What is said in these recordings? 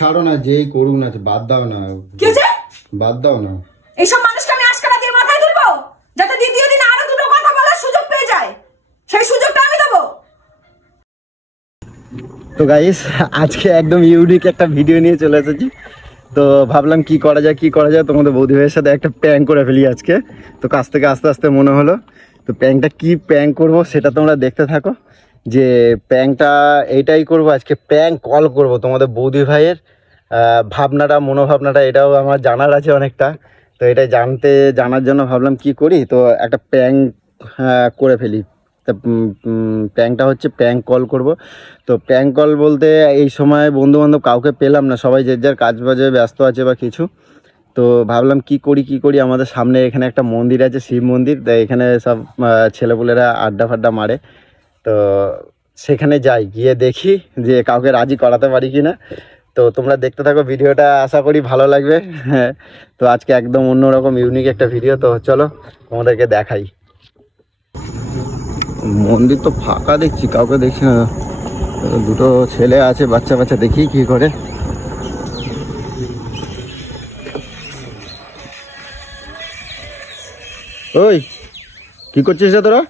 ছাড়ো না, যেই করুক না, বাদ দাও না, কি হয়েছে? বাদ দাও না। এইসব মানুষকে আমি আজকাল দিয়ে মাথায় তুলবো যাতে দ্বিতীয় দিন আরো দুটো কথা বলার সুযোগ পেয়ে যায়, সেই সুযোগটা আমি দেবো। তো গাইস, আজকে একদম ইউনিক একটা ভিডিও নিয়ে চলে এসেছি। তো ভাবলাম কি করা যায় তোমাদের বৌদি ভাইয়ের সাথে একটা প্র্যাঙ্ক করে ফেলি আজকে। তো কাছ থেকে আস্তে আস্তে মনে হলো, তো প্র্যাঙ্কটা কি প্র্যাঙ্ক করব সেটা তোমরা দেখতে থাকো। যে প্র্যাঙ্কটা এইটাই করব আজকে, প্র্যাঙ্ক কল করব তোমাদের বৌদি ভাইয়ের মনোভাবনাটা এটাও আমার জানার আছে অনেকটা। তো এটা জানার জন্য ভাবলাম কি করি, তো একটা প্র্যাঙ্ক করে ফেলি। তা প্র্যাঙ্কটা হচ্ছে প্র্যাঙ্ক কল করব। তো প্র্যাঙ্ক কল বলতে এই সময় বন্ধুবান্ধব কাউকে পেলাম না, সবাই যে যার কাজ বাজে ব্যস্ত আছে বা কিছু। তো ভাবলাম কি করি, আমাদের সামনে এখানে একটা মন্দির আছে, শিব মন্দির। তাই এখানে সব ছেলেপুলেরা আড্ডা ফাড্ডা মারে। তো সেখানে যাই, গিয়ে দেখি যে কাউকে রাজি করাতে পারি কি না। তো তোমরা দেখতে থাকো ভিডিওটা, আশা করি ভালো লাগবে। হ্যাঁ, তো আজকে একদম অন্যরকম ইউনিক একটা ভিডিও। তো চলো তোমাদেরকে দেখাই। মন্দির তো ফাঁকা দেখছি, কাউকে দেখছি না। দুটো ছেলে আছে, বাচ্চা দেখি কি করে। ওই কি করছিস রে তোরা?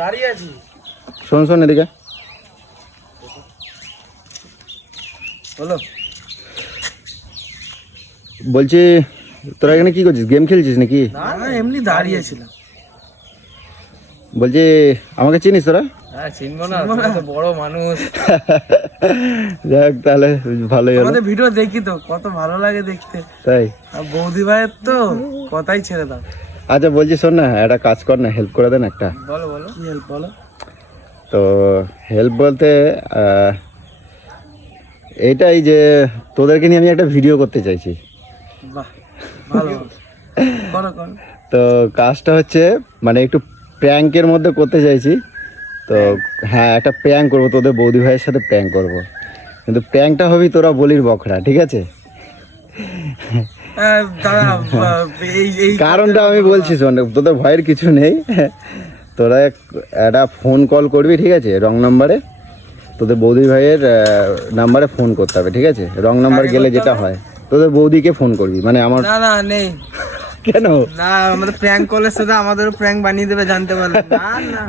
দাঁড়িয়ে আছি। শোন এদিকে। বলো। বলছি তোরা এখানে কি করছিস, গেম খেলছিস নাকি? না, এমনি দাঁড়িয়েছিলাম। বলছি আমাকে চিনিস তোরা? হ্যাঁ, চিনবো না, তুমি তো বড় মানুষ। যাক, তাহলে ভালোই হলো। আমাদের ভিডিও দেখি তো, কত ভালো লাগে দেখতে। তাই? আর বৌদি ভাইয়ের তো কথাই ছেড়ে দাও। আচ্ছা বলছি শোন না, একটা কাজ কর না, হেল্প করে দেন একটা। বলো কি হেল্প বলো? তো হেল্প বলতে এইটাই যে তোদেরকে নিয়ে আমি একটা ভিডিও করতে চাইছি। বাহ, ভালো। করো। তো কাজটা হচ্ছে মানে একটু প্র্যাঙ্কের মধ্যে করতে চাইছি। তো হ্যাঁ, একটা প্র্যাঙ্ক করবো, তোদের বৌদি ভাইয়ের সাথে প্র্যাঙ্ক করবো। কিন্তু প্র্যাঙ্কটা হবি তোরা বলির বখরা, ঠিক আছে? দাদা, এই কারণটা আমি বলছি শোন, তোদের ভয়ের কিছু নেই। তোরা একটা ফোন কল করবি, ঠিক আছে? রং নাম্বারে, তোদের বৌদি ভাইয়ের নাম্বারে ফোন করতে হবে, ঠিক আছে? রং নাম্বার গেলে যেটা হয়, তোদের বৌদিকে ফোন করবি, মানে আমার। না নেই। কেন? না, আমাদের প্র্যাঙ্ক কলের সাথে আমাদেরও প্র্যাঙ্ক বানিয়ে দেবে, জানতে পারলে। না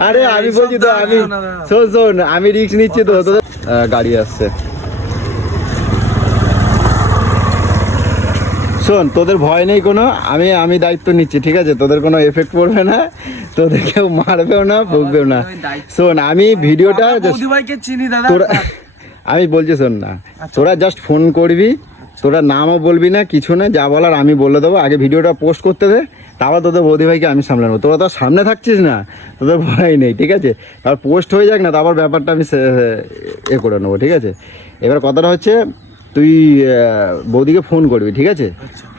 আরে আমি বলছি তো, আমি শোন আমি রিস্ক নিচ্ছি তো। তোদের গাড়ি আসছে, শোন তোদের ভয় নেই কোনো, আমি দায়িত্ব নিচ্ছি, ঠিক আছে? তোদের কোনো এফেক্ট পড়বে না, তোদের কেউ মারবেও না, ভুগবেও না। শোন আমি ভিডিওটা বৌদি ভাইকে চিনি দাদা। আমি বলছি শোন না, তোরা জাস্ট ফোন করবি, তোরা নামও বলবি না, কিছু না, যা বলার আমি বলে দেবো। আগে ভিডিওটা পোস্ট করতে দে, তারপর তোদের বৌদি ভাইকে আমি সামলে নেবো। তোরা তো সামনে থাকছিস না, তোদের ভয় নেই, ঠিক আছে? তারপর পোস্ট হয়ে যাক না, তারপর ব্যাপারটা আমি করে নেবো, ঠিক আছে? এবার কথাটা হচ্ছে, তুই বৌদিকে ফোন করবি, ঠিক আছে?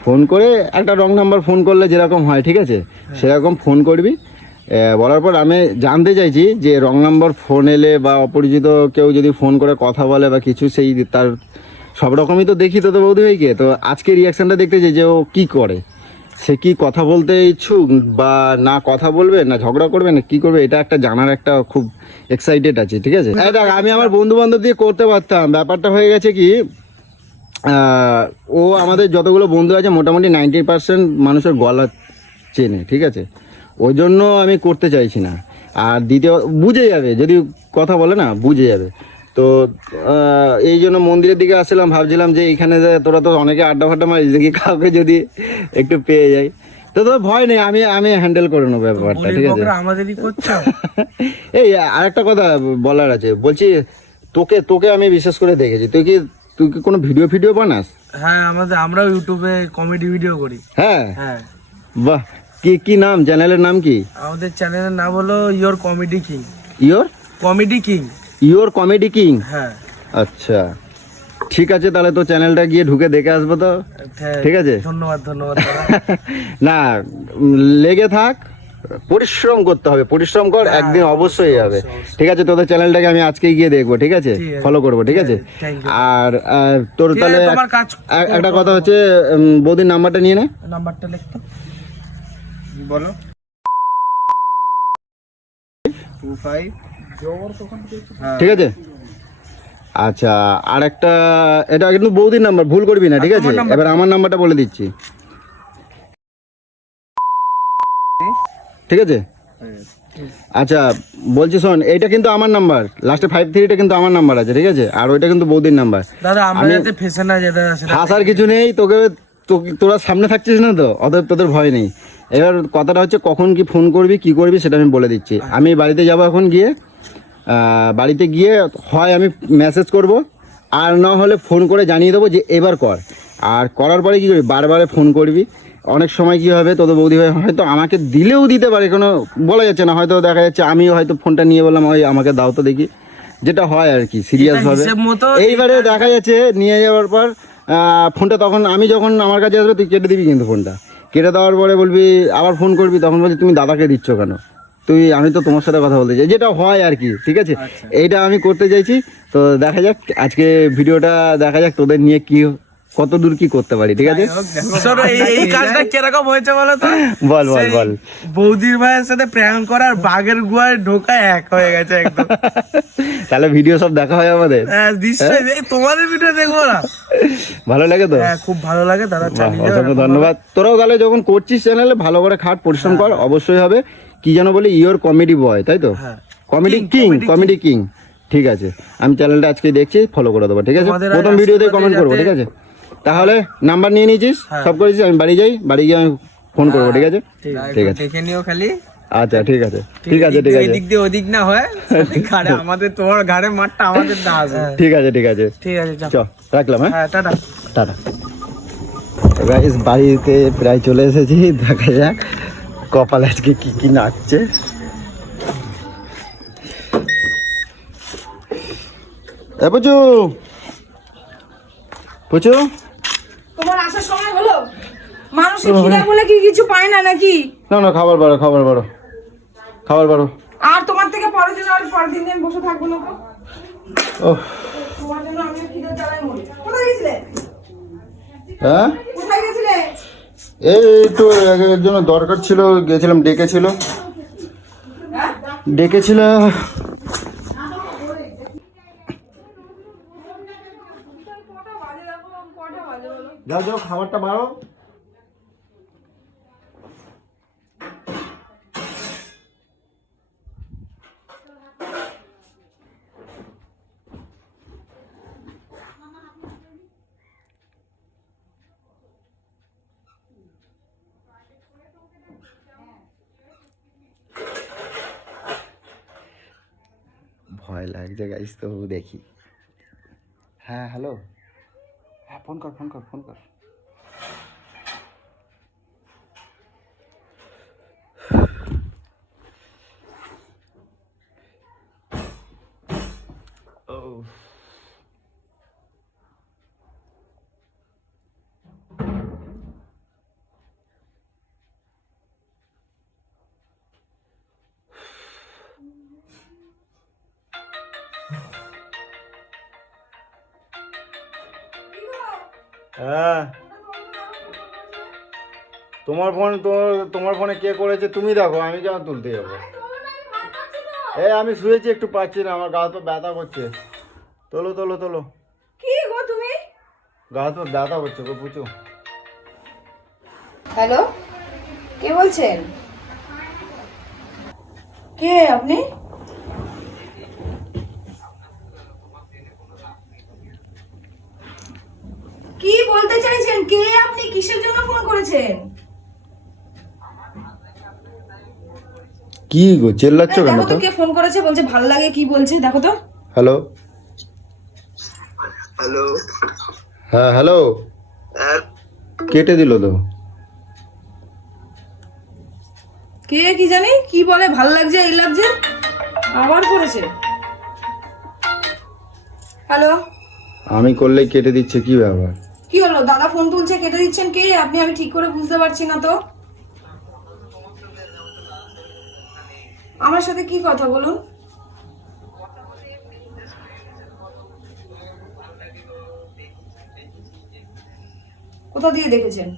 ফোন করে একটা রং নাম্বার ফোন করলে যেরকম হয়, ঠিক আছে? সেরকম ফোন করবি। বলার পর আমি জানতে চাইছি যে রং নাম্বার ফোন এলে বা অপরিচিত কেউ যদি ফোন করে কথা বলে বা কিছু, সেই তার সব রকমই তো দেখি তোদের বৌদি ভাইকে। তো আজকে রিয়াকশানটা দেখতে চাই যে ও কী করে, সে কি কথা বলতে ইচ্ছুক, বা না কথা বলবে, না ঝগড়া করবে, না কী করবে, এটা একটা জানার একটা খুব এক্সাইটেড আছে, ঠিক আছে? দেখ, আমি আমার বন্ধু বান্ধব দিয়ে করতে পারতাম, ব্যাপারটা হয়ে গেছে কি, ও আমাদের যতগুলো বন্ধু আছে মোটামুটি 90% মানুষের গলা চেনে, ঠিক আছে? ওই জন্য আমি করতে চাইছি না। আর দ্বিতীয়, বুঝে যাবে যদি কথা বলে না, বুঝে যাবে। তো এই জন্য মন্দিরের দিকে আসছিলাম, ভাবছিলাম যে এইখানে তোরা তো অনেকে আড্ডা ফাড্ডা মারিস, দেখি কাউকে যদি একটু পেয়ে যাই। তো তোর ভয় নেই, আমি হ্যান্ডেল করে নেবো ব্যাপারটা, ঠিক আছে? আমাদেরই করছো। এই আরেকটা কথা বলার আছে, বলছি তোকে আমি বিশেষ করে দেখেছি, তুই কি কোনো ভিডিও বানাস? হ্যাঁ, আমরাও ইউটিউবে কমেডি ভিডিও করি। হ্যাঁ, বাহ। কি নাম, চ্যানেলের নাম কি? আমাদের চ্যানেলের নাম হলো your comedy king. Your comedy king. হ্যাঁ। আচ্ছা ঠিক আছে, তাহলে তো চ্যানেলটা গিয়ে ঢুকে দেখে আসবো তো, ঠিক আছে? ধন্যবাদ। না, লেগে থাক, পরিশ্রম করতে হবে, পরিশ্রম কর, একদিন অবশ্যই হবে, ঠিক আছে? তোদের চ্যানেলটাকে আমি আজকেই গিয়ে দেখবো, ঠিক আছে? ফলো করবো, ঠিক আছে? আর তোর তাহলে একটা কথা হচ্ছে, বৌদির নাম্বারটা নিয়ে নে। নাম্বারটা লিখতো, বলো। 25, ঠিক আছে? আচ্ছা, আর একটা, এটা কিন্তু বৌদির নাম্বার, ভুল করবি না, ঠিক আছে? এবার আমার নাম্বারটা বলে দিচ্ছি, ঠিক আছে? আচ্ছা বলছি শোন, এইটা কিন্তু আমার নাম্বার, লাস্টে 53টা কিন্তু আমার নাম্বার আছে, ঠিক আছে? আর ওইটা কিন্তু বৌদির নাম্বার। দাদা আমরা যাতে ফেসে না যেতে ফাঁসার কিছু নেই, তোরা সামনে থাকছিস না তো, অতএব তোদের ভয় নেই। এবার কথাটা হচ্ছে কখন কি ফোন করবি, কি করবি সেটা আমি বলে দিচ্ছি। আমি বাড়িতে যাব এখন, গিয়ে বাড়িতে গিয়ে হয় আমি মেসেজ করব, আর না হলে ফোন করে জানিয়ে দেবো যে এবার কর। আর করার পরে কী করবি, বারবারে ফোন করবি। অনেক সময় কী হবে, তোদের বৌদি ভাই হয়তো আমাকে দিলেও দিতে পারে, কোনো বলা যাচ্ছে না, হয়তো দেখা যাচ্ছে আমিও হয়তো ফোনটা নিয়ে বললাম ওই আমাকে দাও তো দেখি, যেটা হয় আর কি সিরিয়াসভাবে। এইবারে দেখা যাচ্ছে নিয়ে যাওয়ার পর ফোনটা তখন আমি যখন আমার কাছে আসবে তুই কেটে দিবি, কিন্তু ফোনটা কেটে দেওয়ার পরে বলবি, আবার ফোন করবি, তখন বলছি তুমি দাদাকে দিচ্ছ কেন, আমি তো তোমার সাথে কথা বলতে চাই, যেটা হয় আর কি, ঠিক আছে? এইটা আমি করতে চাইছি। তো দেখা যাক আজকে ভিডিওটা, দেখা যাক তোদের নিয়ে কি কত দূর কি করতে পারি, ঠিক আছে? এই কাজটা কিরকম হয়েছে বলো তো? বল বল বল। বৌদির ভাইয়ের সাথে প্র্যাঙ্ক করার বাঘের গুহায় ঢোকা এক হয়ে গেছে একদম। তাহলে ভিডিও সব দেখা হয় আমাদের? নিশ্চয়ই, তোমাদের ভিডিও দেখবো না? ভালো লাগে তো? হ্যাঁ খুব ভালো লাগে দাদা। অসংখ্য ধন্যবাদ। তোরাও তাহলে যখন করছিস চ্যানেলে ভালো করে খাট, পরিশ্রম কর, অবশ্যই হবে। কি যেন বলি, ইওর কমেডি বয়, তাই তো? কমেডি কিং, কমেডি কিং, ঠিক আছে? আমি চ্যানেলটা আজকে দেখছি, ফলো করে দেবো, ঠিক আছে? প্রথম ভিডিওতে কমেন্ট করবো, ঠিক আছে? তাহলে নাম্বার নিয়ে নিয়েছিস, সব করেছিস, আমি বাড়ি যাই, বাড়ি গিয়ে আমি ফোন করবো, ঠিক আছে? ঠিক আছে, দেখে নিও খালি। আচ্ছা ঠিক আছে, ঠিক আছে, ঠিক আছে। এদিক দিয়ে ওদিক না হয়, ঘাড়ে আমাদের, তোমার ঘাড়ে মারটা আমাদের না আসে। ঠিক আছে, ঠিক আছে, ঠিক আছে, চ রাখলাম। হ্যাঁ, টাটা টাটা। গাইস বাড়িতে প্রায় চলে এসেছি, দেখা যাক কপাল আজকে কি কি নাচছে। এ পুচু, পুচু, তোমার আসার সময় হলো? মানুষের খিদা বলে কি কিছু পায় না নাকি? না না, খাবার বাড়ো, খাবার বাড়ো, খাবার বাড়ো। আর তোমার থেকে পরের দিন আর পরের দিন আমি বসে থাকবো না। ও তোমার জন্য আমি খিদে জ্বালাই মরি। কোথায় গেছিলে? হ্যাঁ, কোথায় গেছিলে? এই তো এর জন্য দরকার ছিল, গেছিলাম, ডেকেছিল, ডেকেছিল। যাও যাও, খাবারটা বাড়ো। ভয় লাগছে গাইস, তো দেখি। হ্যাঁ হ্যালো, হ্যাঁ ফোন কর, ফোন কর, ফোন কর। হ্যাঁ, তোমার ফোন, তোমার ফোনে কে করেছে তুমি দেখো, আমি কেন তুলতে যাবো? আমি শুয়েছি, একটু পাচ্ছি না, আমার গা তো ব্যথা করছে। তোলো তোলো তোলো। কি গো তুমি? গা তো ব্যথা করছে গো পুচু। হ্যালো, কে বলছেন? কে আপনি? কি বলতে চাইছেন? কে আপনি? কিসের জন্য ফোন করেছেন? কি গো চেল্লাচ্ছ কেন? দেখো তো কে ফোন করেছে, বলছে ভালো লাগে, কি বলছে দেখো তো। হ্যালো হ্যালো, হ্যাঁ হ্যালো, কেটে দিল তো। কে কি জানি কি বলে, ভালো লাগছে, এই লাগছে, আবার করেছে। হ্যালো, আমি করলেই কেটে দিচ্ছে, কি ব্যাপার? কি হলো? দাদা ফোন তুলছে, কেটে দিচ্ছেন কে আপনি? আমি ঠিক করে বুঝতে পারছি না তো। আমার সাথে কি কথা বলুন? কোথা দিয়ে দেখেছেন?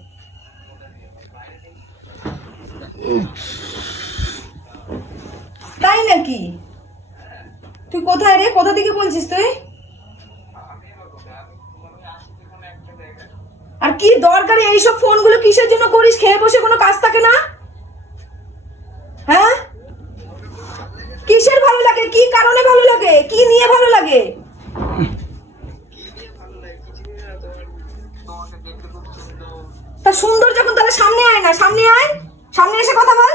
তাই নাকি? তুই কোথায় রে? কোথা থেকে বলছিস তুই? কি দরকারে এইসব ফোনগুলো কিসের জন্য করিস? খেয়ে বসে কোনো কাজ থাকে না? হ্যাঁ, কিসের ভালো লাগে? কি কারণে ভালো লাগে? কি নিয়ে ভালো লাগে? তা সুন্দর যখন তাহলে সামনে আয় না, সামনে আয়, সামনে এসে কথা বল।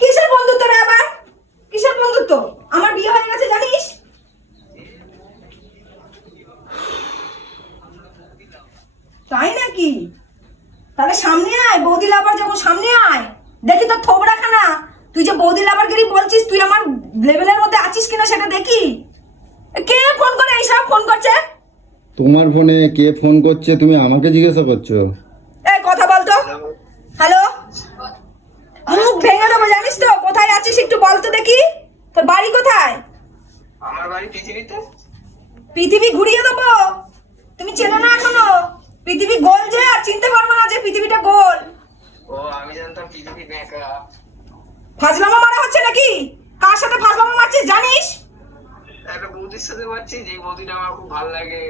কিসের বন্ধুত্ব রে আবার? কিসের বন্ধুত্ব? আমার বিয়ে হয়ে গেছে জানিস? তাই নাকি? তাহলে সামনে আয়, বৌদি লাভার যখন সামনে আয়, দেখি তোর থোবড়া খানা। তুই যে বৌদি লাভারগিরি বলছিস, তুই আমার লেভেলের মধ্যে আছিস কিনা সেটা দেখি। কে ফোন করে এইসব ফোন করছে? তোমার ফোনে কে ফোন করছে তুমি আমাকে জিজ্ঞাসা করছো? এই কথা বলতো। হ্যালো, মুখ ভেঙে দেবো জানিস তো। কোথায় আছিস একটু বলতো দেখি। তোর বাড়ি কোথায়? আমার বাড়ি পৃথিবীতে। পৃথিবী ঘুরিয়ে দেবো। তুমি চেনো না এখনো? পৃথিবী গোল যে, আর চিনতে পারবো না যে পৃথিবীটা গোল। ও আমি জানতাম পৃথিবী বেঁকা। ফাজলামো মারা হচ্ছে নাকি? কার সাথে ফাজলামো মারছিস জানিস? একটা বৌদির সাথে পাচ্ছি, যে বৌদিটা আমার খুব ভালো লাগে,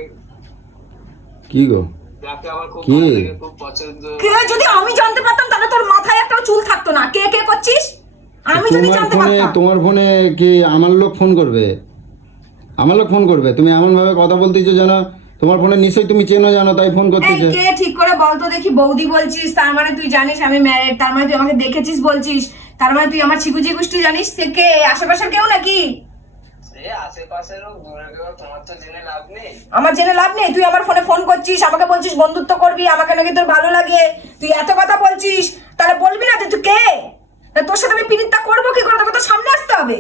কি গো? যাকে আমার খুব কি? ভালো লাগে, খুব পছন্দ। কে? যদি আমি জানতে পারতাম তাহলে তোর মাথায় একটা চুল থাকতো না। কে কে করছিস? আমি যদি জানতে পারতাম। তোমার ফোনে কি আমার লোক ফোন করবে? আমার লোক ফোন করবে? তুমি এমন ভাবে কথা বলতেছো যেন তোমার ফোনে নিশ্চয়ই তুমি চেনো জানো তাই ফোন এই করতেছে। কে ঠিক করে বলতো দেখি। বৌদি বলছিস তার মানে তুই জানিস আমি ম্যারেড, তার মানে তুই আমাকে দেখেছিস বলছিস, তার মানে তুই আমার ছিকুচি গোষ্ঠী জানিস। সে কে? আশেপাশের কেউ নাকি? সে আশেপাশের লোক, দূরে কেউ, তোমার তো জেনে লাভ নেই। আমার জেনে লাভ নেই। তুই আমার ফোনে ফোন করছিস, আমাকে বলছিস বন্ধুত্ব করবি, আমাকে নাকি তোর ভালো লাগে, তুই এত কথা বলছিস, তাহলে বলবি না যে তুই কে? তা তোর সাথে আমি পিরিতটা করবো কি করে? তোকে তো সামনে আসতে হবে।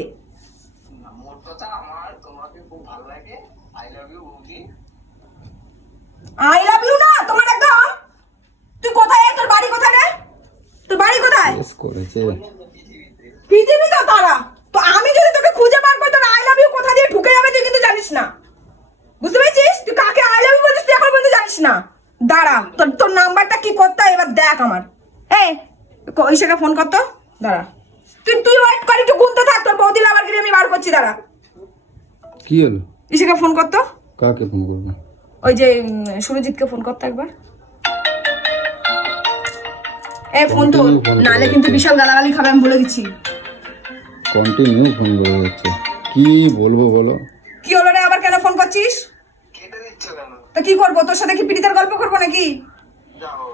মোট কথা আমার তোমাকে খুব ভালো লাগে। আই লাভ ইউ বৌদি। আই লাভ ইউ না তোমার একদম। তুই কোথায়? তোর বাড়ি কোথায় রে? তোর বাড়ি কোথায়? বেশ করেছে। পৃথিবী তো তারা। তো আমি যদি তোকে খুঁজে বার করি তোর আই লাভ ইউ কোথা দিয়ে ঢুকে যাবে তুই কিন্তু জানিস না। বুঝতে পেরেছিস? তুই কাকে আই লাভ ইউ বলছিস তুই এখন পর্যন্ত জানিস না। দাঁড়া, তোর তোর নাম্বারটা কি করতে হয় এবার দেখ আমার। এই ঐশাকে ফোন করতো। দাঁড়া, তুই তুই ওয়েট কর, একটু গুনতে থাক। তোর বৌদি লাভার গিয়ে আমি বার করছি। দাঁড়া, কি হলো? ঈশাকে ফোন করতো। কাকে ফোন করবে? ওই যে সুরজিৎকে ফোন করতো একবার। এই ফোন তো নালে কিন্তু বিশাল গালাগালি খাবে আমি বলে দিচ্ছি। কন্টিনিউ ফোন করে যাচ্ছে। কি বলবো বলো? কি হলো রে? আবার কেন ফোন করছিস? কেটে দিচ্ছ কেন? তা কি করবো? তোর সাথে কি প্রীতির গল্প করবো নাকি? যাও,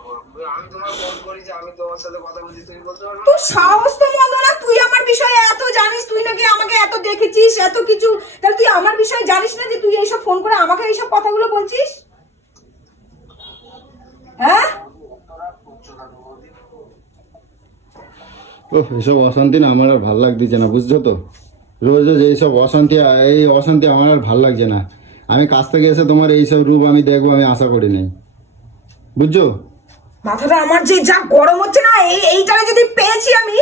আমি তোমার ফোন করি যে আমি তোমার সাথে কথা বলছি, তুমি বলতে পারবে না? তোর সাহস তো মন্দ না। তুই আমার বিষয়ে এত জানিস, তুই নাকি আমাকে এত দেখেছিস এত কিছু, তাহলে তুই আমার বিষয়ে জানিস না যে তুই এইসব ফোন করে আমাকে এইসব কথাগুলো বলছিস? হ্যাঁ, ও এসব অশান্তি না আমার আর ভাল লাগতেছে না, বুঝছো তো? রোজ রোজ এইসব অশান্তি, এই অশান্তি আমার আর ভাল লাগছে না। আমি কাছ থেকে এসে তোমার এইসব রূপ আমি দেখবো আমি আশা করি নাই, বুঝছো? মাথাটা আমার যে যা গরম হচ্ছে না, এইটারে যদি পেয়েছি আমি।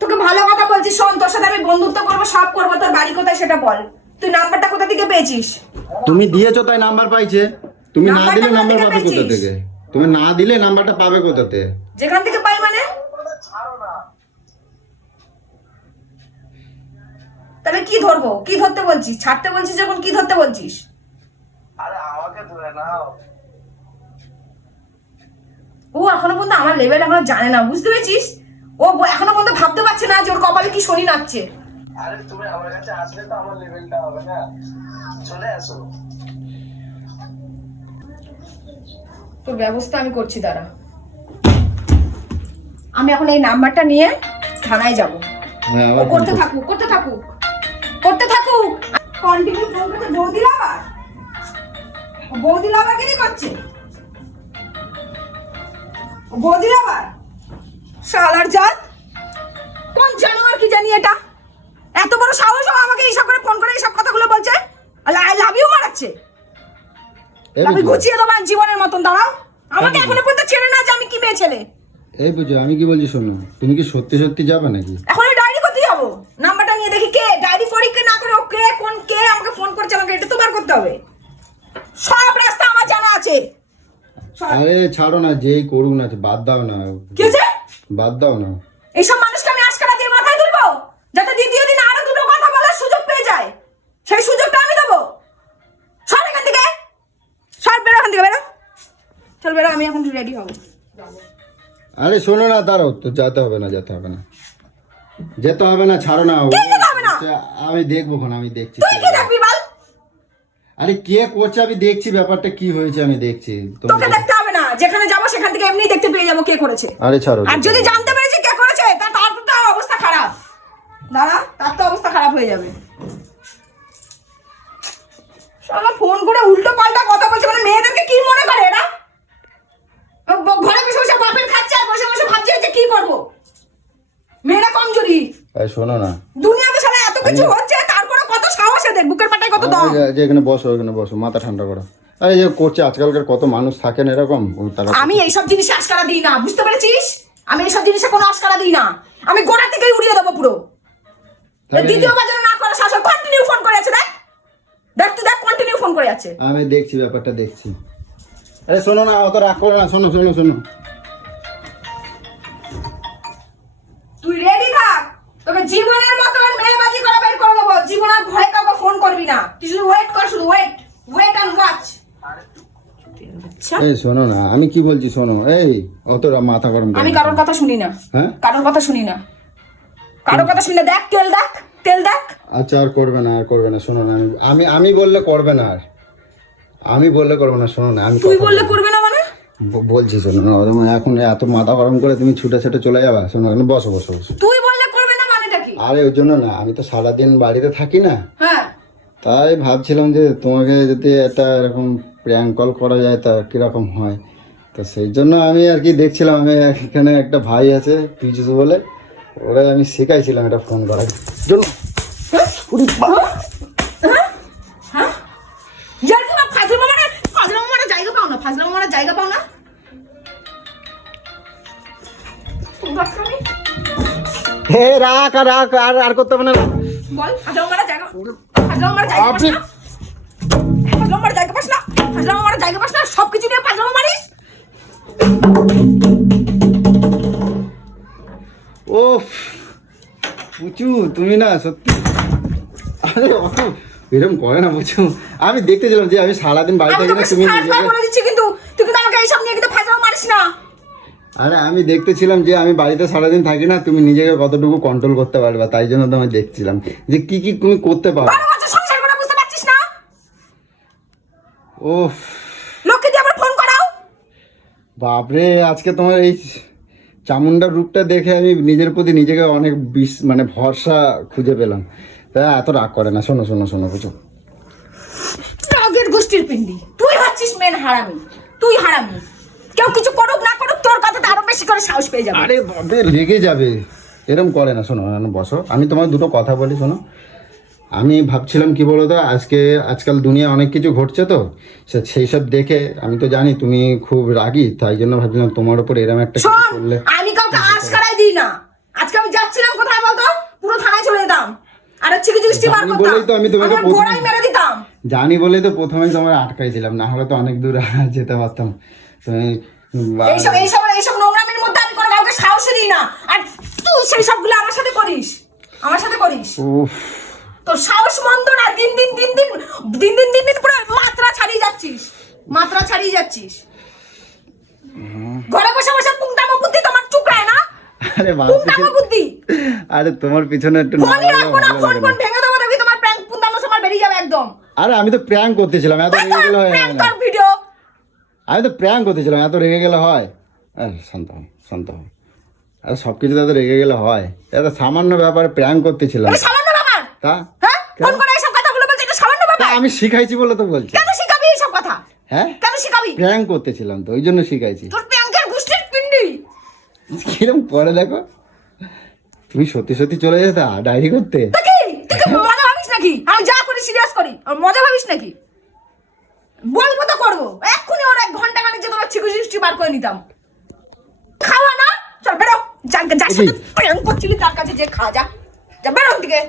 তোকে ভালো কথা বলছি, শোন, তোর সাথে আমি বন্ধুত্ব করবো, সব করবো। তোর বাড়ি কোথায় সেটা বল। তুই নাম্বারটা কোথা থেকে পেয়েছিস? তুমি দিয়েছো তাই নাম্বার পাইছে। তুমি না দিলে নাম্বারটা নাম্বার কোথা থেকে পাবে কোথা পেয়েছিস? থেকে? তুমি না দিলে নাম্বারটা পাবে কোথাতে? যেখান থেকে পাই মানে? তাহলে কি ধরবো? কি ধরতে বলছিস? ছাড়তে বলছিস যখন, কি ধরতে বলছিস? আরে আমাকে ধরে নাও। ও এখনো পর্যন্ত আমার লেভেল এখনো জানে না, বুঝতে পেরেছিস? ও এখনো পর্যন্ত ভাবতে পারছে না যে ওর কপালে কি শনি নাচছে। আরে তুমি আমার কাছে আসলে তো আমার লেভেলটা হবে না। চলে আসো। তোর ব্যবস্থা আমি করছি, দাঁড়া। আমি এখন এই নাম্বারটা নিয়ে থানায় যাব। হ্যাঁ, ও আবার ফোন করতে করো। থাকুক, করতে থাকুক, করতে থাকুক। কন্টিনিউ ফোন করতে বৌদি লাভার। বৌদি লাভার কি করছে? বৌদি লাভার শালার জাত। কোন জানোয়ার কি জানি এটা? এত বড় সাহস ও আমাকে এইসব করে ফোন করে এইসব কথাগুলো বলছে। আই লাভ ইউ মারাচ্ছে। এই আমি বুঝো, গুছিয়ে দেবো জীবনের মতন। দাঁড়াও, আমাকে বুঝো। এখনো পর্যন্ত চেনে না যে আমি কি মেয়ে ছেলে। এই বুঝো আমি কি বলছি শোনো, তুমি কি সত্যি সত্যি যাবে নাকি? এখন আমি ডায়েরি করতে যাবো। নাম্বারটা নিয়ে দেখি কে ডায়েরি করি কে না করে, ও কে কোন কে আমাকে ফোন করছে, আমাকে এটা তো বার করতে হবে। সব রাস্তা আমার জানা আছে। আরে ছাড়ো না, যেই করুক না, বাদ দাও না, কি হয়েছে? বাদ দাও না। এইসব মানুষকে আমি আজকাল দিয়ে মাথায় তুলবো যাতে দ্বিতীয় দিন আরো দুটো কথা বলার সুযোগ পেয়ে যায়। সেই সুযোগটা আমি দেবো। চল বেরো, আমি এখন রেডি হবো। আরে শোনো না, দাঁড়াও তো, যেতে হবে না, যেতে হবে না, যেতে হবে না, ছাড়ো না। কে যেতে হবে না? আমি দেখবো, আমি দেখছি। তুই কি দেখবি বল? আরে কে করছে আমি দেখছি, ব্যাপারটা কি হয়েছে আমি দেখছি। তোকে দেখতে হবে না, যেখানে যাবো সেখান থেকে এমনি দেখতে পেয়ে যাবো কে করেছে। আরে ছাড়ো। আর যদি জানতে পেরেছি কে করেছে, তার তো অবস্থা খারাপ। দাঁড়া, তার তো অবস্থা খারাপ হয়ে যাবে। শালা ফোন করে উল্টো পাল্টা কথা বলছে, মানে মেয়েদেরকে কি মনে করে এরা? ঘরে বসে বসে বাপের খাচ্ছে আর বসে বসে ভাবছে যে কি করবো। মেয়েরা কমজোরি। আরে শোনো না, দুনিয়াতে সারা এত কিছু হচ্ছে, তারপরে কত সাহস এদের, বুকের পাটায় কত দম। যে এখানে বসো, এখানে বসো, মাথা ঠান্ডা করো। আরে যে করছে, আজকালকার কত মানুষ থাকেন এরকম, তারা আমি এইসব জিনিসে আশকারা দিই না, বুঝতে পেরেছিস? আমি এইসব জিনিসে কোনো আশকারা দিই না, আমি গোড়া থেকেই উড়িয়ে দেবো পুরো। দ্বিতীয়বার যেন না করে শাসন। কন্টিনিউ ফোন করে আছে, দেখ দেখ, তুই দেখ, কন্টিনিউ ফোন করে আছে। আমি দেখছি, ব্যাপারটা দেখছি। আরে শোনো না, অত রাগ করো না, শোনো শোনো শোনো। তুই রেডি থাক, তোকে জীবনের মতো মেয়েবাজি করে বের করে দেবো। জীবন আর ভয় কাউকে ফোন করবি না, তুই শুধু ওয়েট কর, শুধু ওয়েট অ্যান্ড ওয়াচ। এই শোনো না, আমি কি বলছি শোনো। এই অত মাথা গরম করো আমি না। কারোর কথা শুনি না, হ্যাঁ, কারোর কথা শুনি না, কারোর কথা শুনি না। দেখ তেল দেখ, তেল দেখ। আচ্ছা আর করবে না, আর করবে না, শোনো না। আমি বললে করবে না, আর আমি বললে করবে না, শোনো না। আমি তুই বললে করবে না মানে? বলছি শোনো না, এখন এত মাথা গরম করে তুমি ছুটে ছুটে চলে যাবা। শোনো, বসো বসো বসো। তুই বললে করবে না মানেটা কি? আরে ওই জন্য না, আমি তো সারাদিন বাড়িতে থাকি না, হ্যাঁ, তাই ভাবছিলাম যে তোমাকে যদি একটা এরকম প্র্যাঙ্ক কল করা যায় তা কিরকম হয়। তো সেই জন্য আমি আর কি দেখছিলাম। আমি এখানে একটা ভাই আছে পিজুস বলে, ওরা আমি শেখাইছিলাম এটা ফোন করার জন্য। হ্যাঁ, যার কি ফাজলামো মানে জায়গা পাও না, ফাজলামো মানে জায়গা পাও না। হে রাখ রাখ, আর করতে হবে না। বল, ফাজলামো মানে জায়গা, ফাজলামো মানে জায়গা পাস না, ফাজলামো মানে জায়গা পাস না, ফাজলামো মানে জায়গা পাস না, সবকিছু নিয়ে ফাজলামো মারিস। ও পুচু, তুমি না সত্যি, আরে এরকম করে না পুচু। আমি দেখতেছিলাম যে আমি সারাদিন বাড়ি আমি থাকি না, তোকে তুমি ফাজলামো বলে দিচ্ছি, কিন্তু তুই কিন্তু আমাকে এইসব নিয়ে কিন্তু ফাজলামো মারিস না। আরে আমি দেখতেছিলাম যে আমি বাড়িতে সারাদিন থাকি না, তুমি নিজেকে কতটুকু কন্ট্রোল করতে পারবে, তাই জন্য তো আমি দেখছিলাম যে কি কি তুমি করতে পারো। 12 বছর সংসার করে বুঝতে পারছিস না? ওফ লোককে দিয়ে আবার ফোন করাও। বাপরে, আজকে তোমার এই চামুন্ডার রূপটা দেখে আমি নিজের প্রতি নিজেকে অনেক মানে ভরসা খুঁজে পেলাম। তাই এত রাগ করে না। শোনো শোনো শোনো বুঝো, রাগের গোষ্ঠীর পিন্ডি তুই হচ্ছিস মেন হারামি, তুই হারামি। কেউ কিছু করুক না করুক, তোর কথাতে আরো বেশি করে সাহস পেয়ে যাবে। আরে বাপরে লেগে যাবে, এরকম করে না। শোনো বসো, আমি তোমার দুটো কথা বলি শোনো। আমি ভাবছিলাম কি বলো তো, আজকাল দুনিয়া অনেক কিছু ঘটছে, তো সেই সব দেখে আমি তো জানি তুমি খুব রাগী, তাই জন্য ভাবছিলাম তোমার উপর এরকম একটা কিছু শোন, করলে। আমি কাউকে আশকারাই দিই না। আজকে আমি যাচ্ছিলাম কোথায় বলতো, পুরো থানায় চলে যেতাম আর হচ্ছে কিছু স্টিমার জানি করতাম, বলেই তো আমি তোমাকে আমার গোড়ায় মেরে দিতাম। জানি বলেই তো প্রথমেই তোমার আটকাই দিলাম, না হলে তো অনেক দূর যেতে পারতাম। তুমি এইসব এইসব এইসব নোংরামির মধ্যে আমি কোনো কাউকে সাহসই দিই না, আর তুই সেই সবগুলো আমার সাথে করিস, আমার সাথে করিস। উফ, তোর সাহস মন্দ না, দিন দিন পুরো মাত্রা ছাড়িয়ে যাচ্ছিস, মাত্রা ছাড়িয়ে যাচ্ছিস। ঘরে বসে বসে পুংটামো বুদ্ধি তোমার চুকায় না, আরে পুংটামো বুদ্ধি। আরে তোমার পিছনে একটু না ফোনই লাগলে রাখবো না, ভালো ফোন লাগে ফোন না। ভেঙে দেবো, দেখবি তোমার প্র্যাঙ্ক পুংটামো সবার বেরিয়ে যাবে একদম। আরে আমি তো প্র্যাঙ্ক করতেছিলাম, এত রেগে গেলে হয় প্র্যাঙ্ক না। কর ভিডিও। আমি তো প্র্যাঙ্ক করতেছিলাম, এত রেগে গেলে হয়? আরে শান্ত হও, শান্ত হও। আরে সব কিছুতে এত রেগে গেলে হয়? এটা সামান্য ব্যাপারে প্র্যাঙ্ক করতেছিলাম। এটা সামান্য ব্যাপার? তা হ্যাঁ, ফোন করে এইসব কথাগুলো বলছে, এটা সামান্য তা ব্যাপার? আমি শিখাইছি বলে তো বলছি। কেন শিখাবি এইসব কথা? হ্যাঁ, কেন শিখাবি? প্র্যাঙ্ক করতেছিলাম তো, ওই জন্য শিখাইছি। তোর প্র্যাঙ্কের গোষ্ঠীর পিন্ডি। কিরম করে দেখো, তুমি সত্যি সত্যি চলে যেতা ডায়েরি করতে। তা কি তুই কি মজা ভাবিস নাকি? আমি যা করি সিরিয়াস করি, আর মজা ভাবিস নাকি? বলবো তো করবো, এক্ষুনি ওর 1 ঘন্টা খানিক যে তোমার চিকুচিষ্টি বার করে নিতাম। খাওয়া না, চল বেরো, যার সাথে প্র্যাঙ্ক করছিলি তার কাছে যে খা, যা যা বেরো দিকে।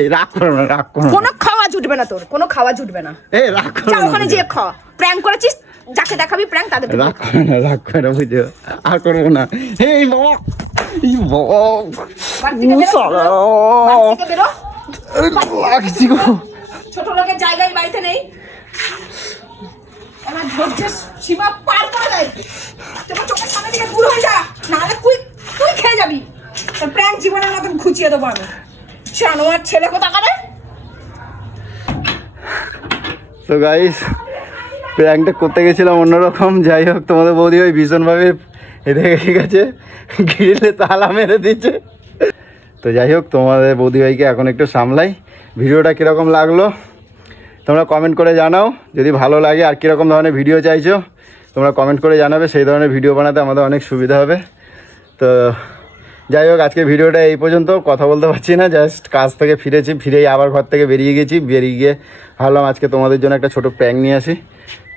এই রাগ করো না, রাগ করো না। কোনো খাওয়া জুটবে না তোর, কোনো খাওয়া জুটবে না। এই রাগ করো যা না, ওখানে যে খা, প্র্যাঙ্ক করেছিস, যাকে দেখাবি প্র্যাঙ্ক তাদের রাগ করো না, রাগ করো না, বুঝো। আর করবো না। এই বাবা, এই বাবা, বেরো। লাগছি গো। ছোট লোকের জায়গায় বাড়িতে নেই, আমার ধৈর্যের সীমা পার করে দেয় তোমার চোখের সামনে থেকে দূর হয়ে যা, নাহলে তুই তুই খেয়ে যাবি। তোর প্র্যাঙ্ক জীবনের মতন খুঁচিয়ে দেবো আমি। জানোয়ার ছেলে কোথাকারে। তো গাইস প্র্যাঙ্কটা করতে গেছিলাম অন্যরকম, যাই হোক তোমাদের বৌদি ভাই ভীষণভাবে রেগে গেছে, গ্রিলে তালা মেরে দিচ্ছে। তো যাই হোক তোমাদের বৌদি ভাইকে এখন একটু সামলাই। ভিডিওটা কীরকম লাগলো তোমরা কমেন্ট করে জানাও, যদি ভালো লাগে আর কীরকম ধরনের ভিডিও চাইছো তোমরা কমেন্ট করে জানাবে, সেই ধরনের ভিডিও বানাতে আমাদের অনেক সুবিধা হবে। তো যাই হোক আজকে ভিডিওটা এই পর্যন্ত, কথা বলতে পারছি না, জাস্ট কাজ থেকে ফিরেছি, ফিরেই আবার ঘর থেকে বেরিয়ে গেছি, বেরিয়ে গিয়ে ভাবলাম আজকে তোমাদের জন্য একটা ছোটো প্র্যাঙ্ক নিয়ে আসি।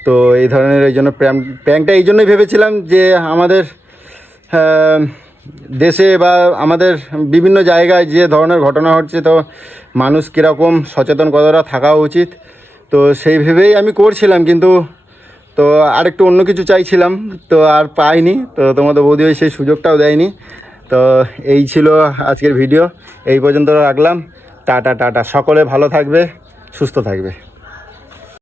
তো এই ধরনের এই জন্য প্র্যাঙ্কটা এই জন্যই ভেবেছিলাম যে আমাদের দেশে বা আমাদের বিভিন্ন জায়গায় যে ধরনের ঘটনা হচ্ছে, তো মানুষ কীরকম সচেতন কতটা থাকা উচিত, তো সেই ভেবেই আমি করছিলাম। কিন্তু তো আরেকটু অন্য কিছু চাইছিলাম, তো আর পাইনি, তো তোমাদের বৌদি ভাই সেই সুযোগটাও দেয়নি। তো এই ছিল আজকের ভিডিও, এই পর্যন্ত রাখলাম। টাটা টাটা, সকলে ভালো থাকবে, সুস্থ থাকবে।